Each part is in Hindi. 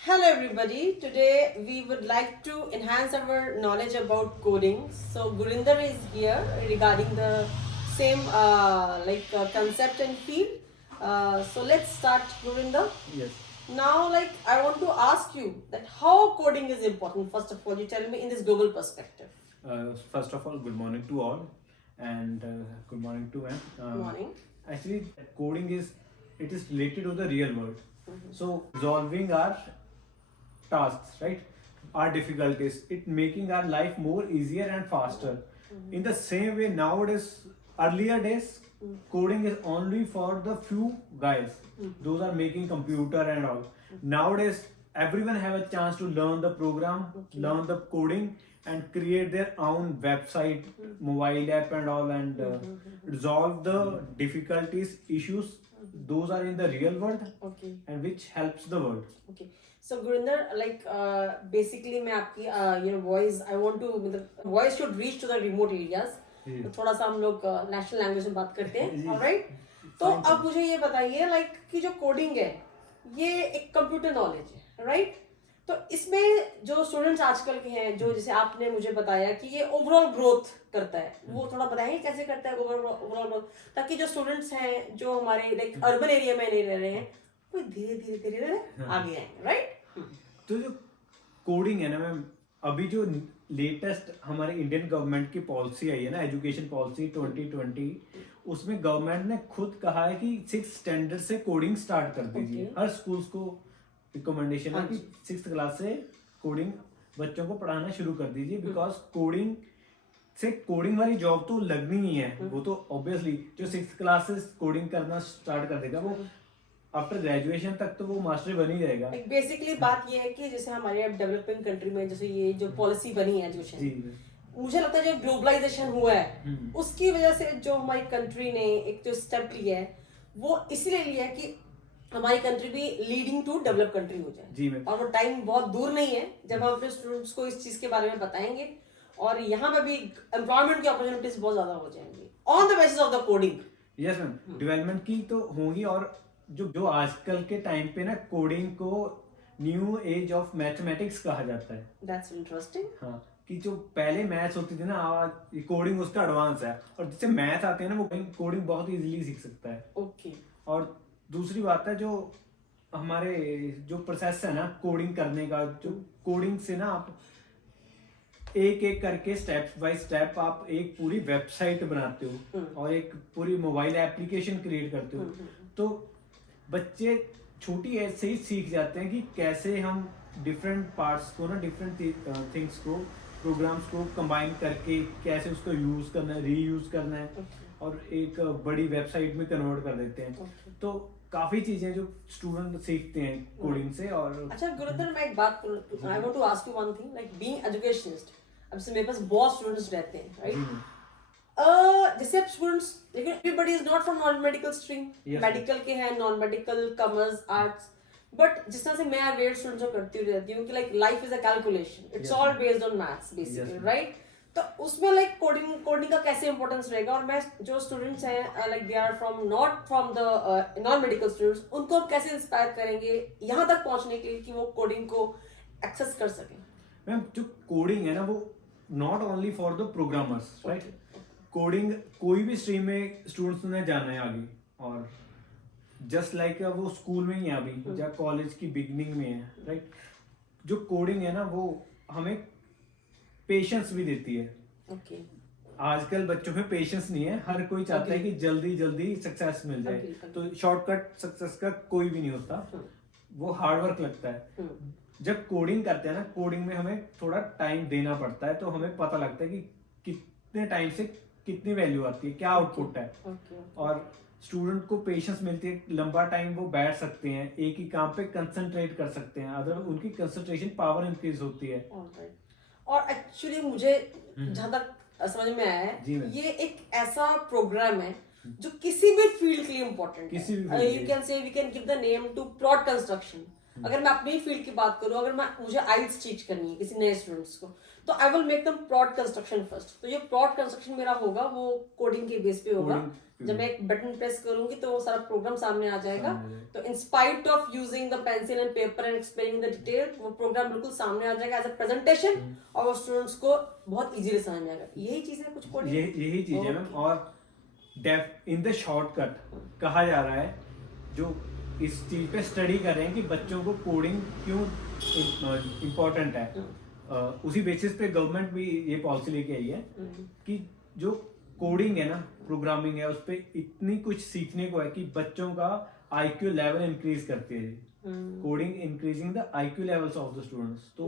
Hello everybody. Today we would like to enhance our knowledge about coding. So Gurinder is here regarding the same concept and field. So let's start, Gurinder. Yes. Now, I want to ask you that how coding is important. First of all, you tell me in this global perspective. First of all, good morning to all, and good morning to ma'am. Good morning. Actually, coding is related to the real world. So solving our tasks, right? Our difficulties, it making our life more easier and faster. In the same way, nowadays, earlier days, coding is only for the few guys. Those are making computer and all. Nowadays, everyone have a chance to learn the program, learn the coding, and create their own website, mobile app, and all, and resolve the difficulties, issues. Those are in the real world, Okay. and which helps the world. Okay. So Gurinder, basically मैं आपकी voice I want to मतलब voice should reach to the remote areas. तो थोड़ा सा हम लोग नेशनल लैंग्वेज में बात करते हैं, ऑलराइट? तो अब मुझे ये बताइए कि जो कोडिंग है ये एक कंप्यूटर नॉलेज है, राइट? तो इसमें जो स्टूडेंट्स आजकल के हैं, जो जैसे आपने मुझे बताया कि ये ओवरऑल ग्रोथ करता है, वो थोड़ा बताएंगे कैसे करता है ओवरऑल ग्रोथ, ताकि जो स्टूडेंट्स हैं जो हमारे अर्बन एरिया में नहीं रह रहे हैं वो धीरे धीरे आगे आए, राइट? तो जो कोडिंग है ना मैम, अभी जो लेटेस्ट हमारे इंडियन गवर्नमेंट की पॉलिसी आई है ना, एजुकेशन पॉलिसी 2020, उसमें गवर्नमेंट ने खुद कहा है कि 6th स्टैंडर्ड से कोडिंग स्टार्ट कर दीजिए। हर स्कूल्स को रिकमेंडेशन है कि 6th क्लास से कोडिंग बच्चों को पढ़ाना शुरू कर दीजिए, बिकॉज कोडिंग से कोडिंग वाली जॉब तो लगनी ही है। वो तो ऑब्वियसली जो 6th क्लास से कोडिंग करना स्टार्ट कर देगा, वो आफ्टर ग्रेजुएशन तक तो वो मास्टर बन ही जाएगा। बेसिकली बात ये है कि जैसे हमारे अब डेवलपिंग कंट्री में जैसे ये जो पॉलिसी बनी है एजुकेशन, मुझे लगता है जो ग्लोबलाइजेशन हुआ है उसकी वजह से जो हमारी कंट्री ने एक जो स्टेप लिया है वो इसलिए लिया है कि हमारी कंट्री भी लीडिंग टू डेवलप कंट्री हो जाए। और वो टाइम बहुत दूर नहीं है जब हम अपने स्टूडेंट्स को इस चीज के बारे में बताएंगे और यहाँ पे भी एम्प्लॉयमेंट की अपॉर्चुनिटीज बहुत ज्यादा हो जाएंगी on the basis of the coding. Yes ma'am, development की तो होंगी। और जो आजकल के टाइम पे ना कोडिंग को न्यू एज ऑफ मैथमेटिक्स कहा जाता है। That's interesting. हाँ, कि जो पहले मैथ्स होती थी ना, आज कोडिंग उसका एडवांस है, और जिससे मैथ आते हैं ना वो कोडिंग बहुत इजीली सीख सकता है। ओके। और दूसरी बात है, जो हमारे जो प्रोसेस है ना कोडिंग करने का, जो कोडिंग से ना आप एक एक करके स्टेप बाय स्टेप आप एक पूरी वेबसाइट बनाते हो और एक पूरी मोबाइल एप्लीकेशन क्रिएट करते हो। तो बच्चे छोटी एज से ही सीख जाते हैं कि कैसे हम डिफरेंट पार्ट्स को ना, डिफरेंट थिंग्स को, प्रोग्राम्स को कंबाइन करके कैसे उसको यूज करना है, रीयूज करना है और एक बड़ी वेबसाइट में कन्वर्ट कर देते हैं। तो काफी चीजें जो स्टूडेंट सीखते हैं कोडिंग से। और अच्छा गुरुतर, मैं एक बात I want to ask you one thing, like being educationist, अब से मेरे पास बहुत स्टूडेंट्स रहते हैं, राइट? जैसे अब स्टूडेंट्स, लेकिन everybody is not from non medical stream, medical के हैं, non medical, commerce, arts, but जिस तरह से मैं अवेयर स्टूडेंट्स को करती रहती हूँ कि like life is a calculation, it's all based on maths basically, right? तो उसमें लाइक कोडिंग का कैसे इंपॉर्टेंस रहेगा? और मैं जो स्टूडेंट्स हैं like they are from not from the non medical students, उनको कैसे इंस्पायर करेंगे यहाँ तक पहुंचने के लिए कि वो कोडिंग को एक्सेस कर सकें? मैम, जो कोडिंग है ना वो not only for the programmers, right? Coding कोई भी स्ट्रीम में स्टूडेंट्स ने जाना है आगे, और जस्ट लाइक वो स्कूल में ही है अभी या कॉलेज की बिगनिंग में है, राइट? जो कोडिंग है ना वो हमें पेशेंस भी देती है। Okay. आजकल बच्चों में पेशेंस नहीं है, हर कोई चाहता है कि जल्दी जल्दी सक्सेस मिल जाए। तो शॉर्टकट सक्सेस का कोई भी नहीं होता, वो हार्ड वर्क लगता है। जब कोडिंग करते हैं ना, कोडिंग में हमें थोड़ा टाइम देना पड़ता है, तो हमें पता लगता है कि कितने टाइम से कितनी वैल्यू आती है, क्या आउटपुट है। और स्टूडेंट को पेशेंस मिलती है, लंबा टाइम वो बैठ सकते हैं, एक ही काम पे कंसंट्रेट कर सकते हैं, अदर उनकी कंसंट्रेशन पावर इंक्रीज होती है। और एक्चुअली मुझे जहां तक समझ में आया है, ये एक ऐसा प्रोग्राम है जो किसी भी फील्ड के लिए इम्पोर्टेंट है। You can say we can give the name to plot construction, अगर मैं अपनी फील्ड की बात करूं, अगर मुझे आइल्स टीच करनी है किसी नए स्टूडेंट्स को, तो I will make them plot construction first. तो ये प्लॉट कंस्ट्रक्शन मेरा होगा वो कोडिंग के बेस पे होगा। जब मैं एक बटन प्रेस करूंगी तो वो सारा प्रोग्राम सामने आ जाएगा। तो in spite of using the pencil and paper and explaining the detail, वो प्रोग्राम बिल्कुल सामने आ जाएगा एज अ प्रेजेंटेशन, और वो स्टूडेंट्स को बहुत इजीली समझ में आएगा। यही चीज है कुछ कोडिंग, यही चीज है मैम। और इन द शॉर्टकट कहा जा रहा है, जो इस चीज पे स्टडी कर रहे हैं कि बच्चों को कोडिंग क्यों इम्पोर्टेंट है, उसी बेसिस पे गवर्नमेंट भी ये पॉलिसी लेके आई है कि जो कोडिंग है ना, प्रोग्रामिंग है, उस पे इतनी कुछ सीखने को है कि बच्चों का आईक्यू लेवल इंक्रीज करती है। Coding increasing the IQ levels of the students. तो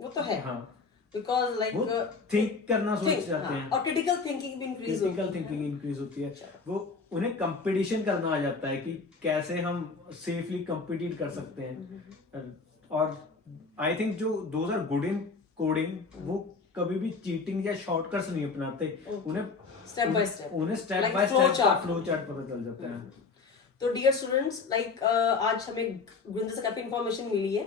वो तो है, हाँ, बिकॉज लाइक थिंक करना सोच जाते हैं, और क्रिटिकल थिंकिंग भी इंक्रीज होती है। वो उन्हें कंपटीशन करना आ जाता है कि कैसे हम सेफली कंपीट कर सकते हैं। और आई थिंक जो those are good in coding, वो कभी भी चीटिंग या शॉर्टकट्स नहीं अपनाते। उन्हें step by step flow chart पता चल जाता है। तो डियर स्टूडेंट्स, लाइक आज हमें गुरिंदर से काफी इंफॉर्मेशन मिली है,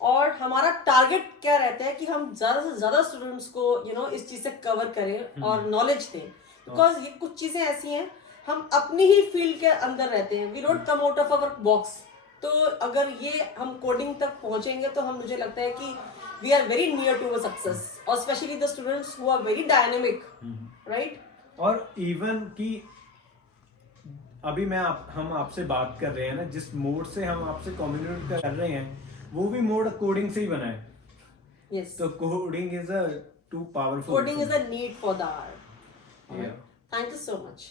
और हमारा टारगेट क्या रहता है कि हम ज्यादा से ज्यादा स्टूडेंट्स को इस चीज से कवर करें और नॉलेज दें। बिकॉज ये कुछ चीजें ऐसी हैं, हम अपनी ही फील्ड के अंदर रहते हैं, we don't come out of our box. तो अगर ये हम कोडिंग तक पहुंचेंगे तो हम, मुझे लगता है कि we are very near to a success, और specially the students who are very dynamic, right. और इवन कि अभी हम आपसे बात कर रहे हैं ना, जिस मोड से हम आपसे कम्युनिकेट कर रहे हैं, वो भी मोड कोडिंग से ही बना है। Yes. तो coding is a too powerful, coding is a need for the hour. Yeah. Thank you so much.